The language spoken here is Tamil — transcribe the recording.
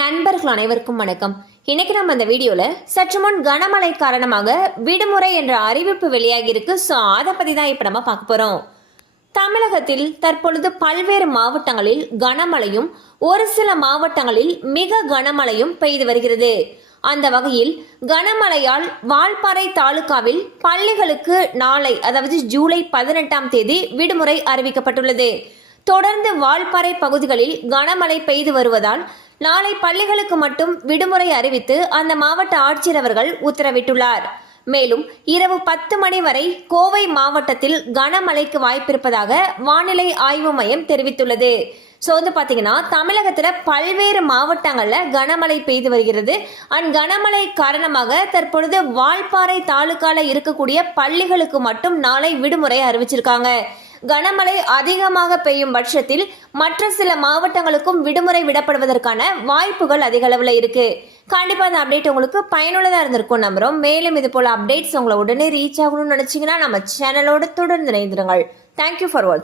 நண்பர்கள் அனைவருக்கும் வணக்கம். இன்னைக்கு நம்ம அந்த வீடியோவில் சற்று முன் கனமழை காரணமாக விடுமுறை என்ற அறிவிப்பு வெளியாகி இருக்கு ஸோ அதை பற்றி தான் இப்போ நம்ம பார்க்க போகிறோம் தமிழகத்தில் தற்பொழுது பல்வேறு மாவட்டங்களில் கனமழையும் ஒரு சில மாவட்டங்களில் மிக கனமழையும் பெய்து வருகிறது. அந்த வகையில் கனமழையால் வால்பாறை தாலுகாவில் பள்ளிகளுக்கு நாளை அதாவது ஜூலை பதினெட்டாம் தேதி விடுமுறை அறிவிக்கப்பட்டுள்ளது. தொடர்ந்து வால்பாறை பகுதிகளில் கனமழை பெய்து வருவதால் நாளை பள்ளிகளுக்கு மட்டும் விடுமுறை அறிவித்து அந்த மாவட்ட ஆட்சியர் அவர்கள் உத்தரவிட்டுள்ளார். மேலும் இரவு பத்து மணி வரை கோவை மாவட்டத்தில் கனமழைக்கு வாய்ப்பிருப்பதாக வானிலை ஆய்வு மையம் தெரிவித்துள்ளது. ஸோ வந்து பார்த்தீங்கன்னா தமிழகத்தில் பல்வேறு மாவட்டங்களில் கனமழை பெய்து வருகிறது. அண்ட் கனமழை காரணமாக தற்பொழுது வால்பாறை தாலுக்கால இருக்கக்கூடிய பள்ளிகளுக்கு மட்டும் நாளை விடுமுறை அறிவிச்சிருக்காங்க. கனமழை அதிகமாக பெய்யும் பட்சத்தில் மற்ற சில மாவட்டங்களுக்கும் விடுமுறை விடப்படுவதற்கான வாய்ப்புகள் அதிக அளவில் இருக்கு. கண்டிப்பா அந்த அப்டேட் உங்களுக்கு பயனுள்ளதா இருந்திருக்கும் நம்புறோம். மேலும் இது போல அப்டேட்ஸ் உங்களை உடனே ரீச் ஆகணும்னு நினைச்சீங்கன்னா நம்ம சேனலோட தொடர்ந்து இணைந்திருங்கள். தேங்க்யூ ஃபார் வாட்சிங்